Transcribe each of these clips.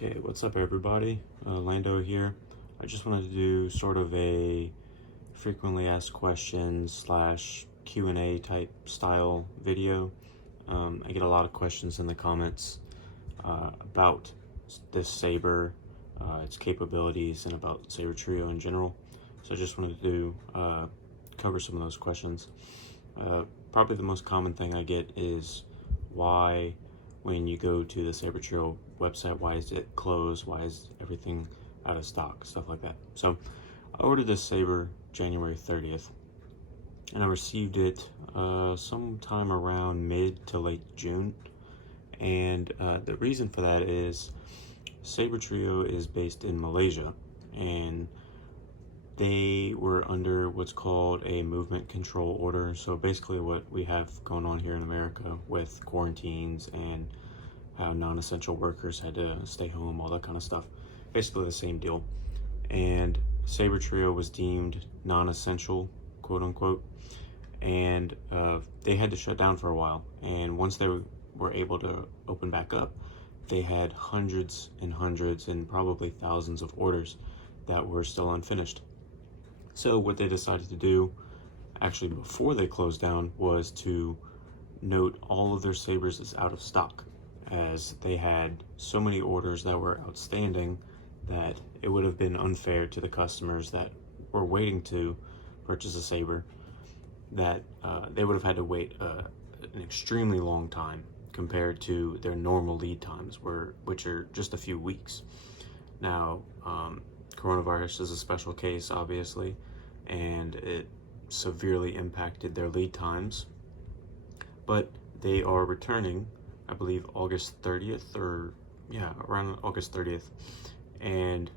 Okay, what's up everybody? Lando here. I just wanted to do sort of a frequently asked questions slash Q&A type style video. I get a lot of questions in the comments about this saber, its capabilities, and about Sabertrio in general. So I just wanted to cover some of those questions. Probably the most common thing I get is why, when you go to the Sabertrio website, why is it closed? Why is everything out of stock? Stuff like that. So I ordered this saber January 30th, and I received it sometime around mid to late June. And the reason for that is Sabertrio is based in Malaysia, and they were under what's called a movement control order. So basically what we have going on here in America with quarantines and how non-essential workers had to stay home, all that kind of stuff. Basically the same deal. And Sabertrio was deemed non-essential, quote unquote, and they had to shut down for a while. And once they were able to open back up, they had hundreds and hundreds and probably thousands of orders that were still unfinished. So what they decided to do, actually before they closed down, was to note all of their sabers as out of stock, as they had so many orders that were outstanding that it would have been unfair to the customers that were waiting to purchase a saber, that they would have had to wait an extremely long time compared to their normal lead times, which are just a few weeks. Now, coronavirus is a special case, obviously, and it severely impacted their lead times, but they are returning, I believe, August 30th, or yeah, around August 30th. And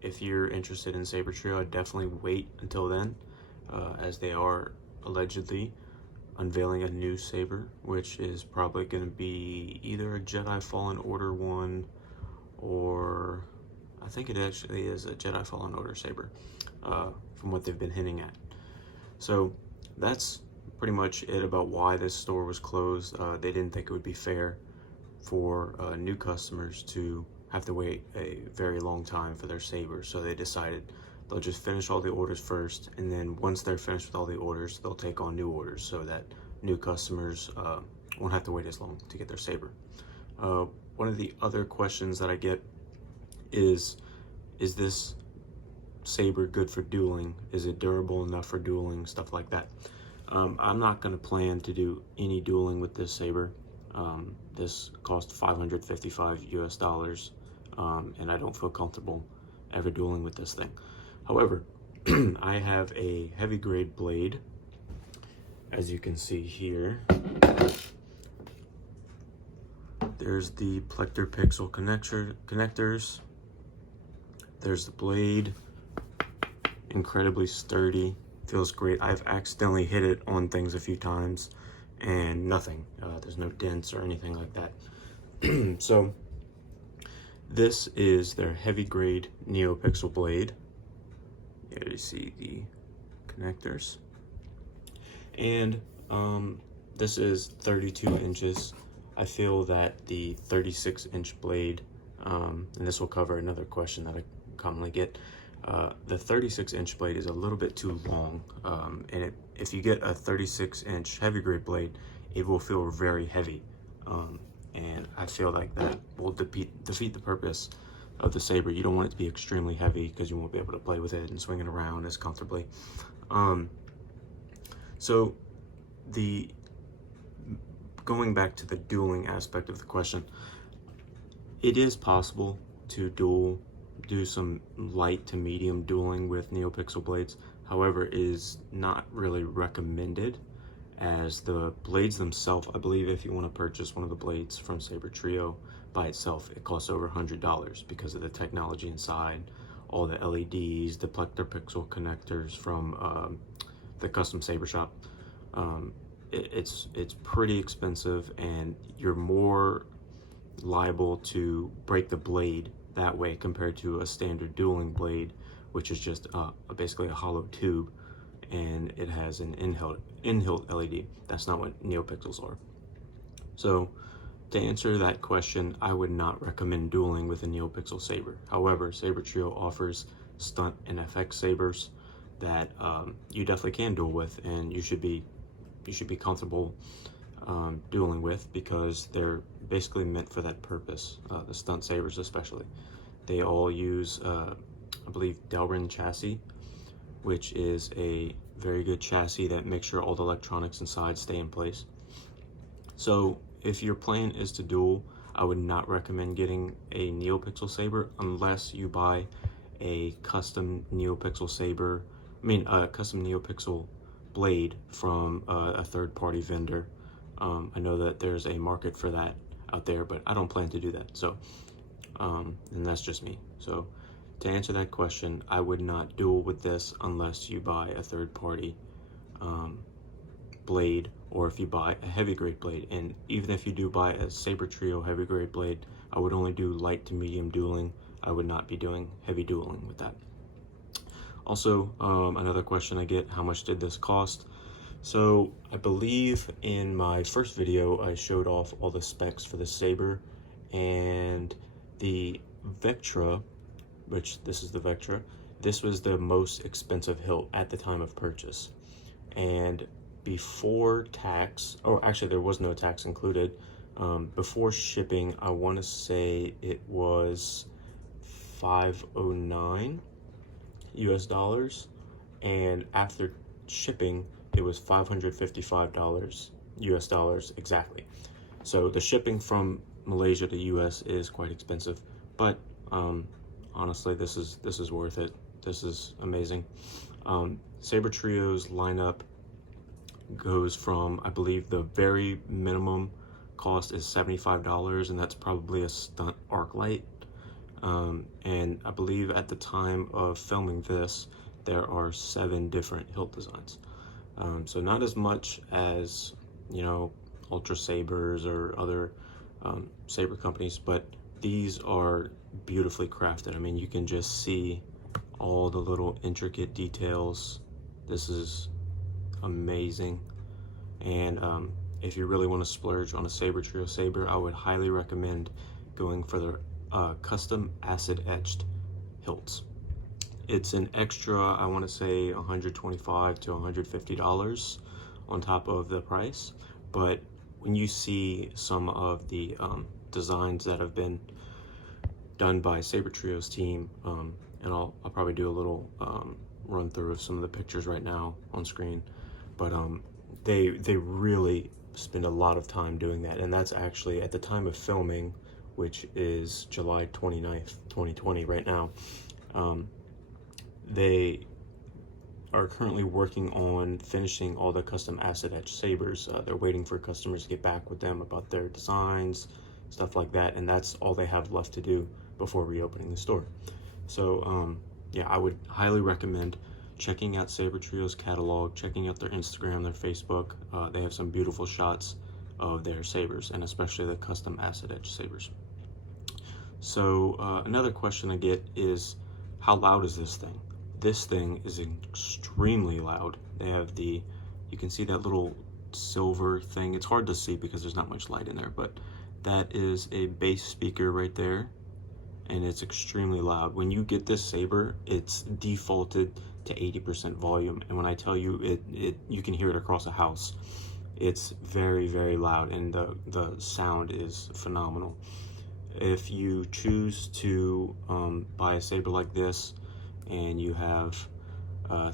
if you're interested in Sabertrio, I'd definitely wait until then, as they are allegedly unveiling a new saber, which is probably going to be either a Jedi Fallen Order one, or I think it actually is a Jedi Fallen Order saber, from what they've been hinting at. So that's pretty much it about why this store was closed. They didn't think it would be fair for new customers to have to wait a very long time for their sabers, so they decided they'll just finish all the orders first, and then once they're finished with all the orders, they'll take on new orders so that new customers won't have to wait as long to get their saber. One of the other questions that I get is this saber good for dueling? Is it durable enough for dueling? Stuff like that. I'm not going to plan to do any dueling with this saber. This cost $555 US, and I don't feel comfortable ever dueling with this thing. However, I have a heavy grade blade, as you can see here. There's the Plector Pixel connectors. There's the blade, incredibly sturdy, feels great. I've accidentally hit it on things a few times and nothing. There's no dents or anything like that. So this is their heavy grade Neopixel blade. Here you see the connectors. And this is 32 inches. I feel that the 36-inch blade, and this will cover another question that I commonly get, the 36-inch blade is a little bit too long, and if you get a 36-inch heavy grade blade, it will feel very heavy, and I feel like that will defeat the purpose of the saber. You don't want it to be extremely heavy because you won't be able to play with it and swing it around as comfortably. So going back to the dueling aspect of the question, it is possible to do some light to medium dueling with Neopixel blades. However, it is not really recommended, as the blades themselves, I believe if you want to purchase one of the blades from Sabertrio by itself, it costs over $100 because of the technology inside, all the LEDs, the Plector Pixel connectors from the custom saber shop. It's pretty expensive, and you're more liable to break the blade that way compared to a standard dueling blade, which is just basically a hollow tube, and it has an in-hilt LED. That's not what Neopixels are. So to answer that question, I would not recommend dueling with a Neopixel saber. However, Sabertrio offers stunt and FX sabers that you definitely can duel with, and you should be comfortable dueling with, because they're basically meant for that purpose. The stunt sabers especially, they all use I believe Delrin chassis, which is a very good chassis that makes sure all the electronics inside stay in place. So if your plan is to duel, I would not recommend getting a Neopixel saber unless you buy a custom Neopixel saber, custom Neopixel blade from a third-party vendor. I know that there's a market for that out there, but I don't plan to do that. So, and that's just me. So to answer that question, I would not duel with this unless you buy a third-party blade, or if you buy a heavy grade blade. And even if you do buy a Sabertrio heavy grade blade, I would only do light to medium dueling. I would not be doing heavy dueling with that. Also, another question I get, how much did this cost? So I believe in my first video I showed off all the specs for the saber, and the Vektra, which this is the Vektra, this was the most expensive hilt at the time of purchase. And before tax, or actually there was no tax included, before shipping, I want to say it was $509 US, and after shipping it was $555 US exactly. So the shipping from Malaysia to US is quite expensive, but honestly, this is worth it. This is amazing. Sabertrio's lineup goes from, I believe the very minimum cost is $75, and that's probably a stunt arc light. And I believe at the time of filming this, there are 7 different hilt designs. So not as much as, you know, Ultra Sabers or other saber companies, but these are beautifully crafted. I mean, you can just see all the little intricate details. This is amazing. And if you really want to splurge on a Sabertrio saber, I would highly recommend going for the custom acid etched hilts. It's an extra, I want to say $125 to $150 on top of the price, but when you see some of the designs that have been done by Sabertrio's team, and I'll probably do a little run through of some of the pictures right now on screen, but they really spend a lot of time doing that. And that's actually at the time of filming, which is July 29th, 2020 right now. They are currently working on finishing all the custom acid etched sabers. They're waiting for customers to get back with them about their designs, stuff like that, and that's all they have left to do before reopening the store. So yeah, I would highly recommend checking out Sabertrio's catalog, checking out their Instagram, their Facebook. They have some beautiful shots of their sabers, and especially the custom acid etched sabers. So another question I get is, how loud is this thing? This thing is extremely loud. They have you can see that little silver thing. It's hard to see because there's not much light in there, but that is a bass speaker right there, and it's extremely loud. When you get this saber, it's defaulted to 80% volume, and when I tell you you can hear it across a house. It's very, very loud, and the sound is phenomenal. If you choose to buy a saber like this and you have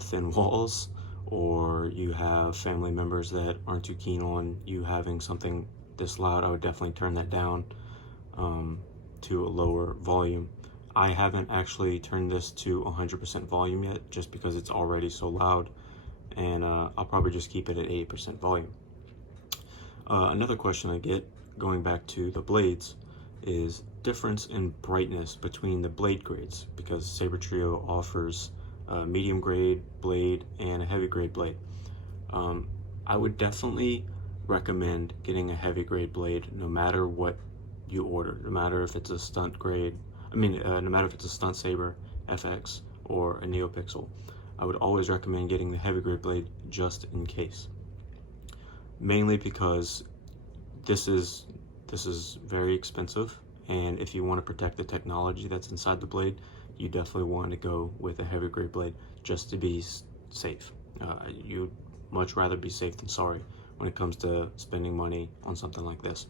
thin walls, or you have family members that aren't too keen on you having something this loud, I would definitely turn that down to a lower volume. I haven't actually turned this to 100% volume yet, just because it's already so loud, and I'll probably just keep it at 80% volume. Another question I get, going back to the blades, is difference in brightness between the blade grades, because Sabertrio offers a medium grade blade and a heavy grade blade. I would definitely recommend getting a heavy grade blade no matter what you order, no matter if it's a stunt grade, no matter if it's a stunt saber, FX, or a Neopixel. I would always recommend getting the heavy grade blade just in case. Mainly because this is this is very expensive, and if you want to protect the technology that's inside the blade, you definitely want to go with a heavy grade blade just to be safe. You'd much rather be safe than sorry when it comes to spending money on something like this.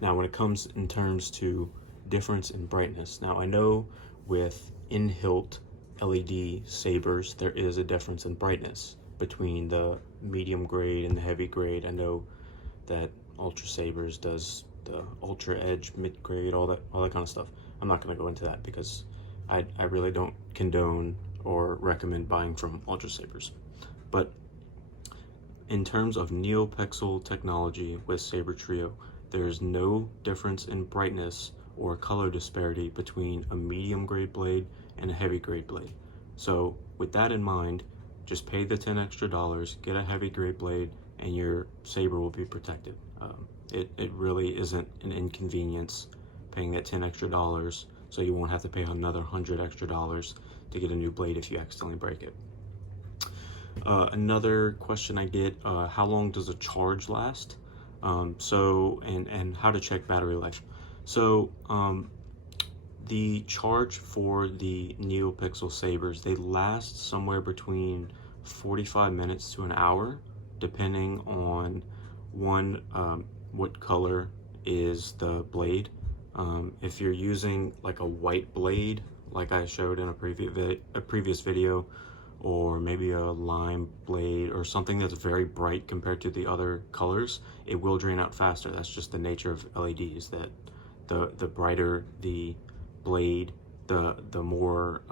Now, when it comes in terms to difference in brightness, now I know with in-hilt LED sabers, there is a difference in brightness between the medium grade and the heavy grade. I know that Ultra Sabers does the Ultra Edge mid grade, all that kind of stuff. I'm not going to go into that because I really don't condone or recommend buying from Ultra Sabers. But in terms of NeoPixel technology with Sabertrio, there's no difference in brightness or color disparity between a medium grade blade and a heavy grade blade. So with that in mind, just pay the $10 extra, get a heavy grade blade, and your saber will be protected. It really isn't an inconvenience paying that $10 extra, so you won't have to pay another $100 extra to get a new blade if you accidentally break it. Another question I get, how long does a charge last? And how to check battery life. So the charge for the NeoPixel sabers, they last somewhere between 45 minutes to an hour, depending on what color is the blade. If you're using like a white blade, like I showed in a previous video, or maybe a lime blade or something that's very bright compared to the other colors, it will drain out faster. That's just the nature of LEDs, that the brighter the blade, the more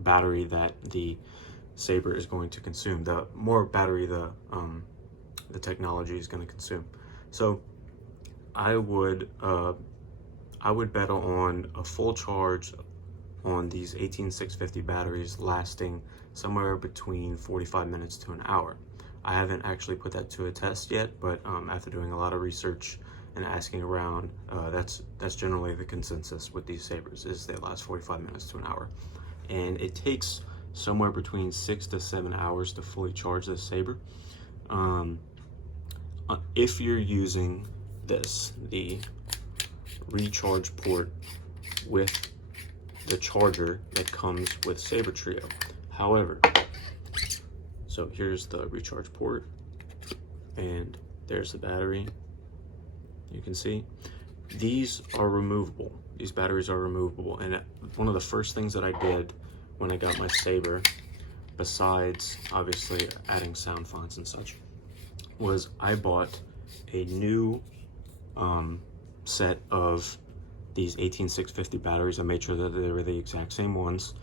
battery that the saber is going to consume, the more battery the technology is going to consume. So I would bet on a full charge on these 18650 batteries lasting somewhere between 45 minutes to an hour. I haven't actually put that to a test yet, but after doing a lot of research and asking around, that's generally the consensus with these sabers, is they last 45 minutes to an hour. And it takes somewhere between 6 to 7 hours to fully charge this saber. If you're using the recharge port with the charger that comes with Sabertrio. However, so here's the recharge port, and there's the battery. You can see these are removable. These batteries are removable, and one of the first things that I did when I got my saber, besides obviously adding sound fonts and such, was I bought a new set of these 18650 batteries. I made sure that they were the exact same ones.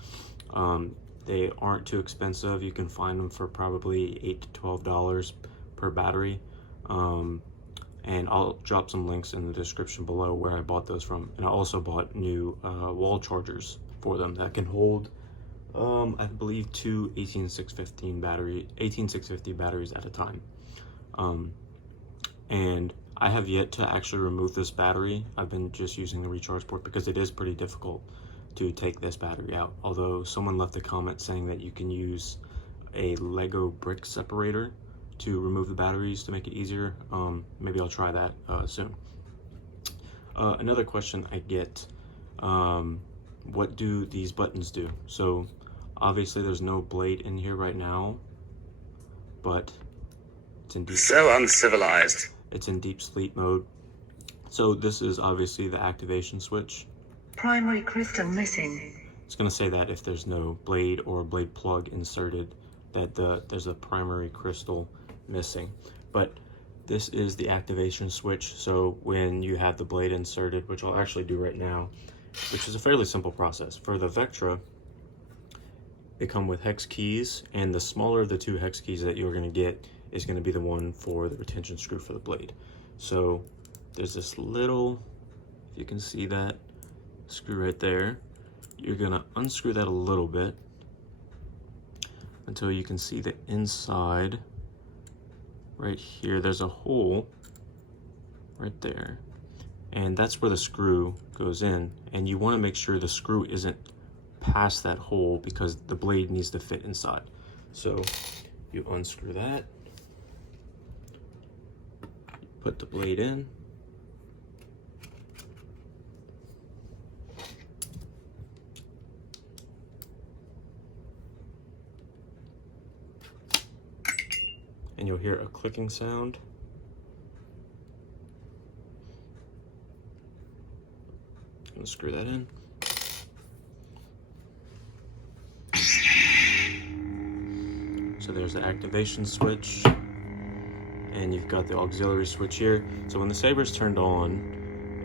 They aren't too expensive. You can find them for probably $8 to $12 per battery. And I'll drop some links in the description below where I bought those from. And I also bought new wall chargers for them that can hold, I believe, two 18650 batteries at a time. And I have yet to actually remove this battery. I've been just using the recharge port because it is pretty difficult to take this battery out. Although someone left a comment saying that you can use a Lego brick separator to remove the batteries to make it easier. Maybe I'll try that soon. Another question I get, what do these buttons do? So obviously there's no blade in here right now, but it's in deep, so uncivilized. It's in deep sleep mode. So this is obviously the activation switch. Primary crystal missing. It's going to say that if there's no blade or blade plug inserted, that there's a primary crystal missing. But this is the activation switch. So when you have the blade inserted, which I'll actually do right now, which is a fairly simple process. For the Vektra, they come with hex keys, and the smaller of the two hex keys that you're going to get is going to be the one for the retention screw for the blade. So there's this little, if you can see that screw right there, you're going to unscrew that a little bit until you can see the inside. Right here, there's a hole right there, and that's where the screw goes in, and you want to make sure the screw isn't past that hole because the blade needs to fit inside. So you unscrew that, put the blade in. And you'll hear a clicking sound. I'm gonna screw that in. So there's the activation switch, and you've got the auxiliary switch here. So when the saber's turned on,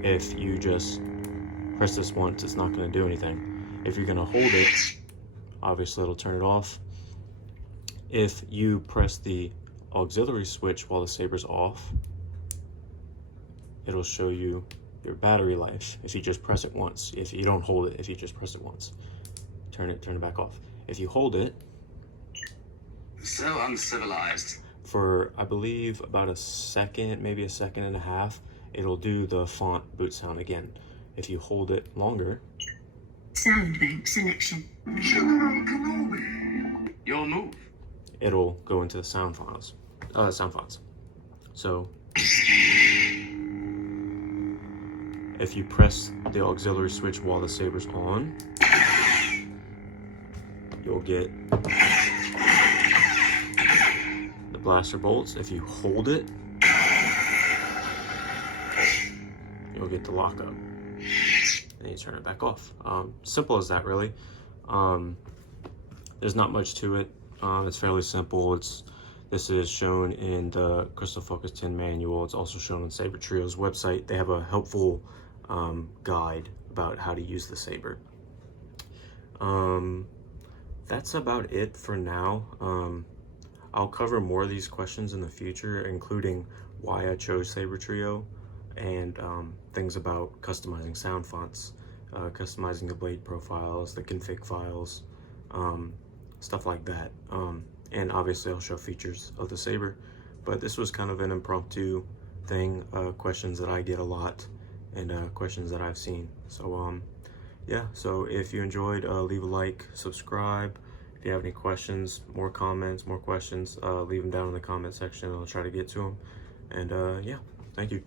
if you just press this once, it's not gonna do anything. If you're gonna hold it, obviously it'll turn it off. If you press the auxiliary switch while the saber's off, it'll show you your battery life if you just press it once. If you don't hold it, if you just press it once, turn it back off. If you hold it, so uncivilized, for I believe about a second, maybe a second and a half, it'll do the font boot sound again. If you hold it longer, Sound bank selection. General Kenobi, your move. It'll go into the sound files. So if you press the auxiliary switch while the saber's on, you'll get the blaster bolts. If you hold it, you'll get the lockup. And you turn it back off. Simple as that, really. There's not much to it. It's fairly simple. This is shown in the Crystal Focus 10 manual. It's also shown on Sabertrio's website. They have a helpful guide about how to use the saber. That's about it for now. I'll cover more of these questions in the future, including why I chose Sabertrio and things about customizing sound fonts, customizing the blade profiles, the config files, stuff like that. And obviously I'll show features of the saber, but this was kind of an impromptu thing, questions that I get a lot and questions that I've seen. So yeah, so if you enjoyed, leave a like, subscribe. If you have any questions, more comments, more questions, leave them down in the comment section. I'll try to get to them. And yeah, thank you.